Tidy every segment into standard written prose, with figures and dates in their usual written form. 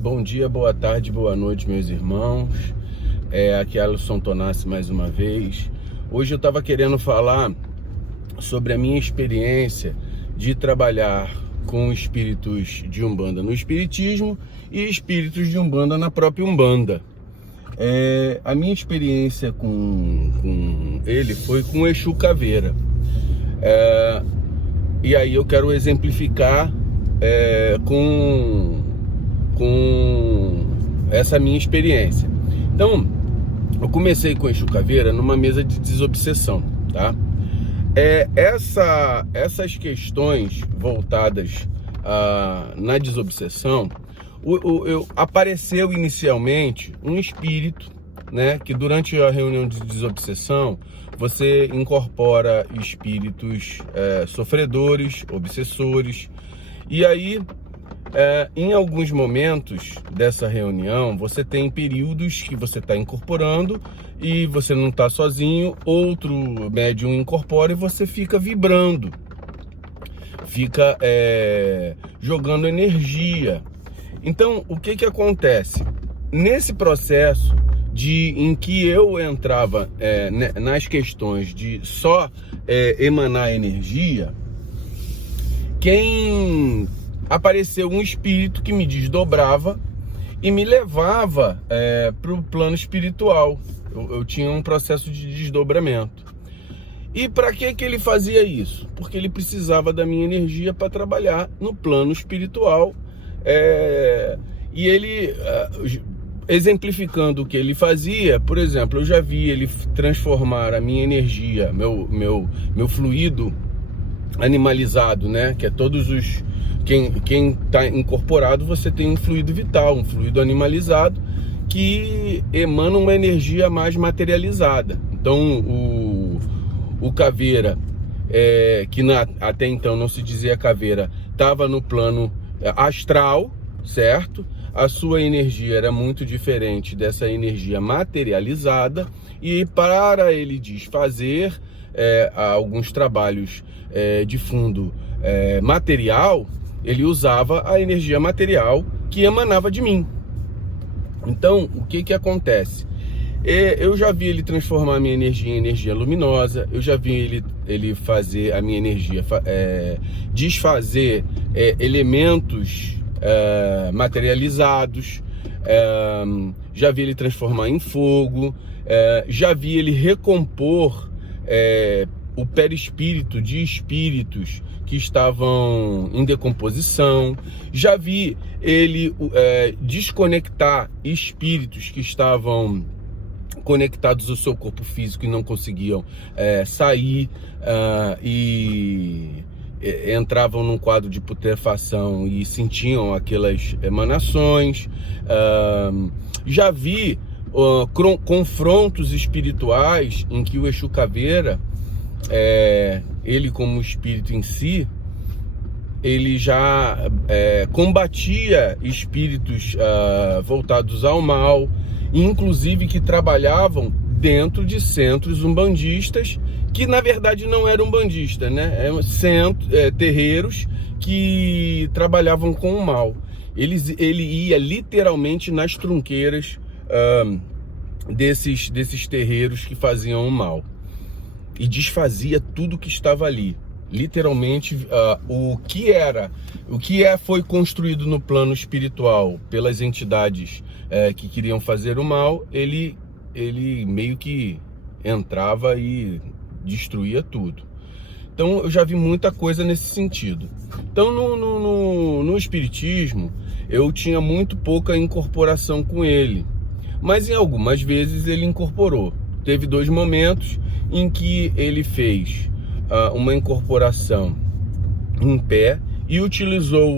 Bom dia, boa tarde, boa noite, meus irmãos. Aqui é Alisson Tonassi mais uma vez. Hoje eu estava querendo falar sobre a minha experiência de trabalhar com espíritos de Umbanda no Espiritismo e espíritos de Umbanda na própria Umbanda. A minha experiência com ele foi com o Exu Caveira. E aí eu quero exemplificar com essa minha experiência. Então, eu comecei com o Exu Caveira numa mesa de desobsessão, tá? Essas questões voltadas na desobsessão, apareceu inicialmente um espírito, né, que durante a reunião de desobsessão você incorpora espíritos sofredores, obsessores, e aí em alguns momentos dessa reunião você tem períodos que você está incorporando e você não está sozinho, outro médium incorpora e você fica vibrando, fica jogando energia. Então, o que acontece? Nesse processo em que eu entrava nas questões de só emanar energia, apareceu um espírito que me desdobrava e me levava para o plano espiritual. Eu tinha um processo de desdobramento. E para que ele fazia isso? Porque ele precisava da minha energia para trabalhar no plano espiritual. E ele, exemplificando o que ele fazia, por exemplo, eu já vi ele transformar a minha energia, meu fluido animalizado, né? Que é todos os... Quem está incorporado, você tem um fluido vital, um fluido animalizado, que emana uma energia mais materializada. Então, o Caveira, que até então não se dizia Caveira, estava no plano astral, certo? A sua energia era muito diferente dessa energia materializada, e para ele desfazer alguns trabalhos de fundo material, ele usava a energia material que emanava de mim. Então, o que acontece? Eu já vi ele transformar a minha energia em energia luminosa, eu já vi ele fazer a minha energia desfazer elementos materializados, já vi ele transformar em fogo, já vi ele recompor o perispírito de espíritos que estavam em decomposição, já vi ele desconectar espíritos que estavam conectados ao seu corpo físico e não conseguiam sair, e entravam num quadro de putrefação e sentiam aquelas emanações. Já vi confrontos espirituais em que o Exu Caveira, ele como espírito em si, ele já combatia espíritos voltados ao mal, inclusive que trabalhavam dentro de centros umbandistas, que na verdade não eram umbandistas, né? Eram terreiros que trabalhavam com o mal. Ele ia literalmente nas trunqueiras desses terreiros que faziam o mal e desfazia tudo que estava ali. Literalmente, o que foi construído no plano espiritual pelas entidades que queriam fazer o mal, ele meio que entrava e destruía tudo. Então eu já vi muita coisa nesse sentido. Então no espiritismo eu tinha muito pouca incorporação com ele, mas em algumas vezes ele incorporou. Teve 2 momentos em que ele fez uma incorporação em pé e utilizou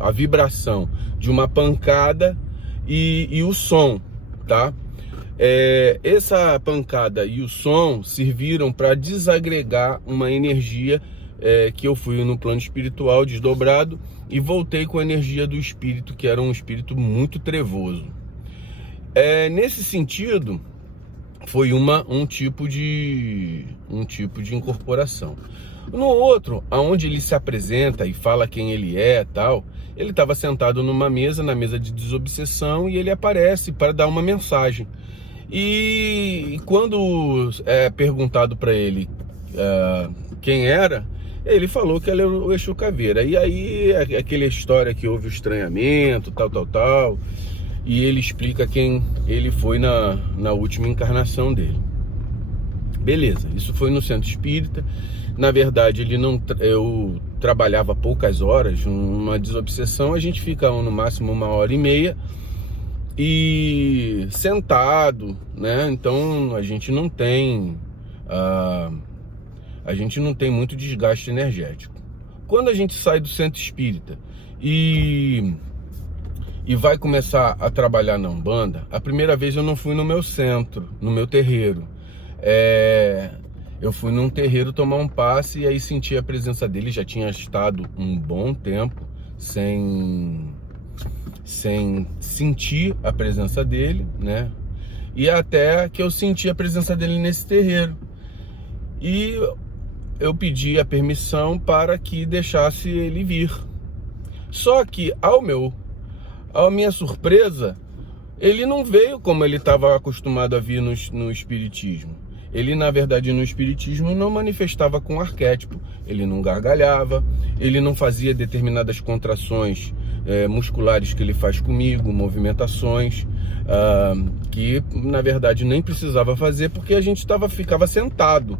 a vibração de uma pancada e o som, tá? Essa pancada e o som serviram para desagregar uma energia que eu fui no plano espiritual desdobrado e voltei com a energia do espírito, que era um espírito muito trevoso. Nesse sentido, foi um tipo de incorporação. No outro, aonde ele se apresenta e fala quem ele é, tal, ele estava sentado numa mesa, na mesa de desobsessão, e ele aparece para dar uma mensagem. E quando é perguntado para ele quem era, ele falou que ele era o Exu Caveira. E aí, aquela história que houve o estranhamento, tal, e ele explica quem ele foi na última encarnação dele. Beleza, isso foi no Centro Espírita. Na verdade, eu trabalhava poucas horas, numa desobsessão, a gente fica no máximo 1h30 e sentado, né? Então a gente não tem muito desgaste energético. Quando a gente sai do Centro Espírita e vai começar a trabalhar na Umbanda, a primeira vez eu não fui no meu centro, no meu terreiro. Eu fui num terreiro tomar um passe e aí senti a presença dele. Já tinha estado um bom tempo sem sentir a presença dele, né? E até que eu senti a presença dele nesse terreiro. E eu pedi a permissão para que deixasse ele vir. Só que, à minha surpresa, ele não veio como ele estava acostumado a vir no Espiritismo. Ele, na verdade, no Espiritismo não manifestava com arquétipo. Ele não gargalhava, ele não fazia determinadas contrações musculares que ele faz comigo, movimentações que, na verdade, nem precisava fazer porque a gente ficava sentado.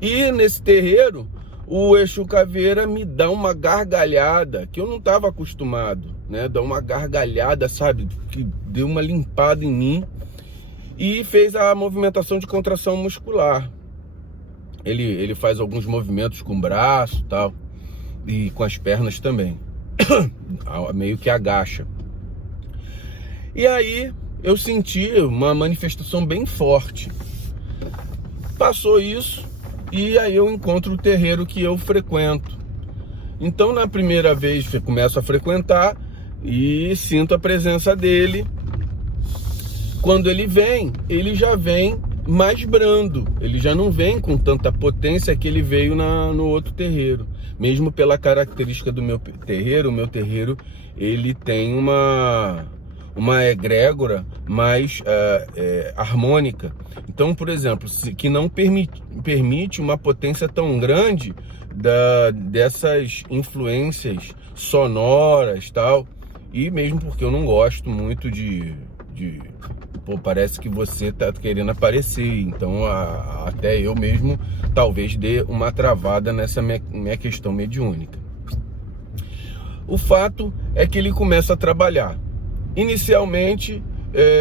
E nesse terreiro, o Exu Caveira me dá uma gargalhada que eu não estava acostumado, né? Dá uma gargalhada, sabe? Que deu uma limpada em mim e fez a movimentação de contração muscular. Ele faz alguns movimentos com o braço e tal, e com as pernas também. Meio que agacha. E aí eu senti uma manifestação bem forte. Passou isso. E aí eu encontro o terreiro que eu frequento. Então, na primeira vez, eu começo a frequentar e sinto a presença dele. Quando ele vem, ele já vem mais brando. Ele já não vem com tanta potência que ele veio no outro terreiro. Mesmo pela característica do meu terreiro, o meu terreiro, ele tem uma egrégora mais harmônica. Então, por exemplo, que não permite uma potência tão grande dessas influências sonoras, tal. E mesmo porque eu não gosto muito pô, parece que você tá querendo aparecer. Então, até eu mesmo talvez dê uma travada nessa minha questão mediúnica. O fato é que ele começa a trabalhar. Inicialmente,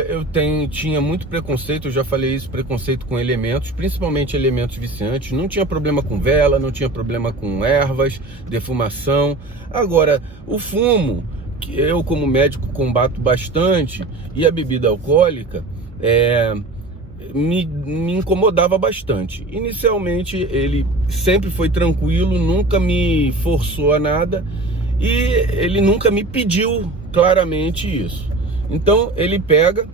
eu tinha muito preconceito, eu já falei isso, preconceito com elementos, principalmente elementos viciantes. Não tinha problema com vela, não tinha problema com ervas, defumação. Agora, o fumo, que eu como médico combato bastante, e a bebida alcoólica, me incomodava bastante. Inicialmente, ele sempre foi tranquilo, nunca me forçou a nada, e ele nunca me pediu claramente isso. Então ele pega,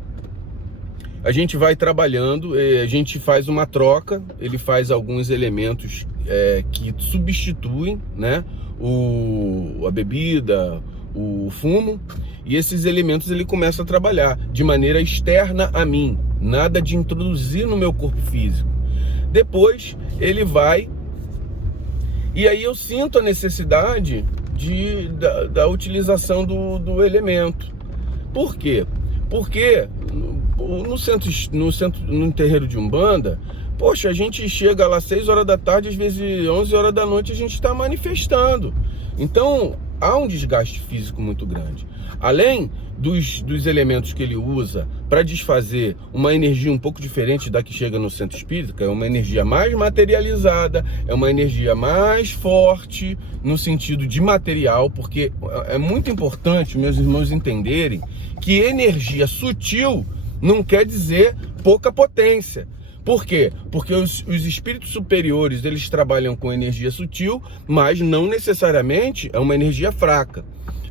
a gente vai trabalhando, a gente faz uma troca, ele faz alguns elementos que substituem, né, a bebida, o fumo, e esses elementos ele começa a trabalhar de maneira externa a mim, nada de introduzir no meu corpo físico. Depois ele vai, e aí eu sinto a necessidade da utilização do elemento. Por quê? Porque no terreiro de Umbanda, poxa, a gente chega lá 6 horas da tarde, às vezes 11 horas da noite, a gente está manifestando. Então, há um desgaste físico muito grande. Além dos elementos que ele usa para desfazer uma energia um pouco diferente da que chega no centro espírita, que é uma energia mais materializada, é uma energia mais forte no sentido de material, porque é muito importante meus irmãos entenderem que energia sutil não quer dizer pouca potência. Por quê? Porque os espíritos superiores, eles trabalham com energia sutil, mas não necessariamente é uma energia fraca.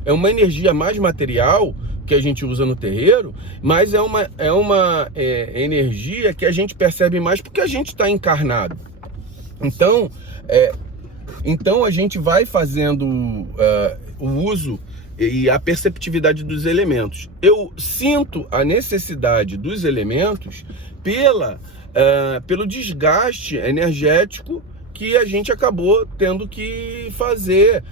É uma energia mais material que a gente usa no terreiro, mas é uma energia que a gente percebe mais porque a gente está encarnado. Então, Então a gente vai fazendo o uso e a perceptividade dos elementos. Eu sinto a necessidade dos elementos pelo desgaste energético que a gente acabou tendo que fazer,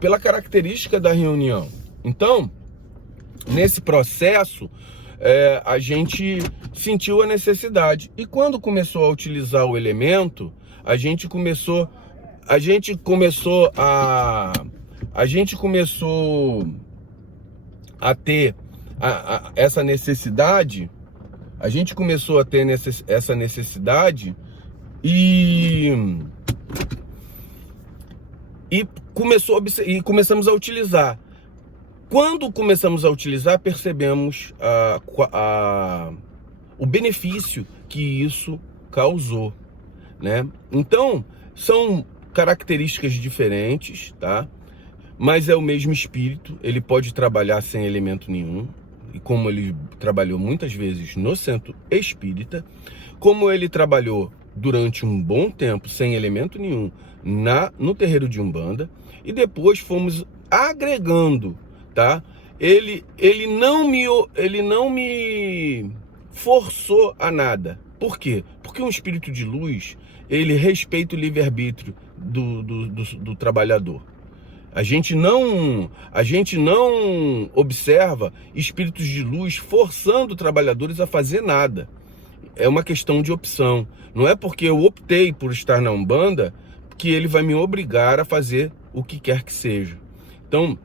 pela característica da reunião. Então, nesse processo, a gente sentiu a necessidade. E quando começou a utilizar o elemento, a gente começou a ter essa necessidade. A gente começou a ter essa necessidade e começamos a utilizar. Quando começamos a utilizar, percebemos o benefício que isso causou, né? Então, são características diferentes, tá? Mas é o mesmo espírito, ele pode trabalhar sem elemento nenhum, e como ele trabalhou muitas vezes no centro espírita, como ele trabalhou durante um bom tempo sem elemento nenhum no terreiro de Umbanda, e depois fomos agregando, tá? Ele não me forçou a nada. Por quê? Porque um espírito de luz, ele respeita o livre-arbítrio do trabalhador. A gente não observa espíritos de luz forçando trabalhadores a fazer nada. É uma questão de opção. Não é porque eu optei por estar na Umbanda que ele vai me obrigar a fazer o que quer que seja. Então,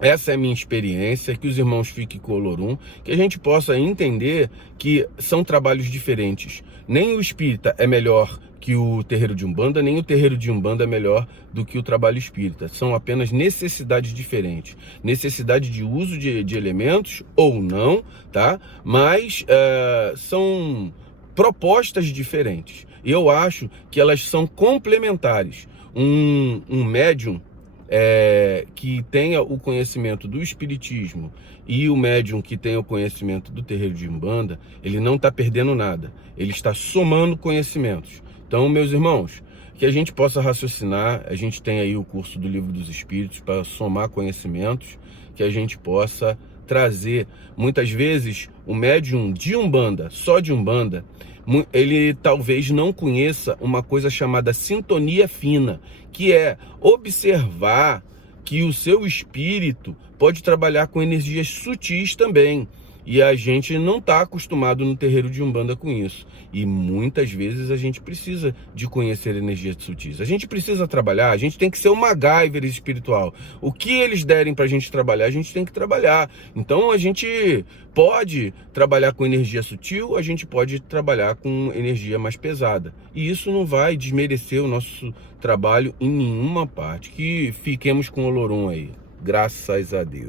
essa é a minha experiência, que os irmãos fiquem com o Olorum, que a gente possa entender que são trabalhos diferentes. Nem o espírita é melhor que o terreiro de Umbanda, nem o terreiro de Umbanda é melhor do que o trabalho espírita. São apenas necessidades diferentes. Necessidade de uso de elementos ou não, tá? Mas são propostas diferentes. E eu acho que elas são complementares. Um médium que tenha o conhecimento do espiritismo e o médium que tenha o conhecimento do terreiro de Umbanda, ele não está perdendo nada. Ele está somando conhecimentos. Então, meus irmãos, que a gente possa raciocinar, a gente tem aí o curso do Livro dos Espíritos para somar conhecimentos, que a gente possa trazer. Muitas vezes, o médium de Umbanda, só de Umbanda, ele talvez não conheça uma coisa chamada sintonia fina, que é observar que o seu espírito pode trabalhar com energias sutis também. E a gente não está acostumado no terreiro de Umbanda com isso. E muitas vezes a gente precisa de conhecer energias sutis. A gente precisa trabalhar, a gente tem que ser um MacGyver espiritual. O que eles derem para a gente trabalhar, a gente tem que trabalhar. Então a gente pode trabalhar com energia sutil, a gente pode trabalhar com energia mais pesada. E isso não vai desmerecer o nosso trabalho em nenhuma parte. Que fiquemos com o Olorum aí. Graças a Deus.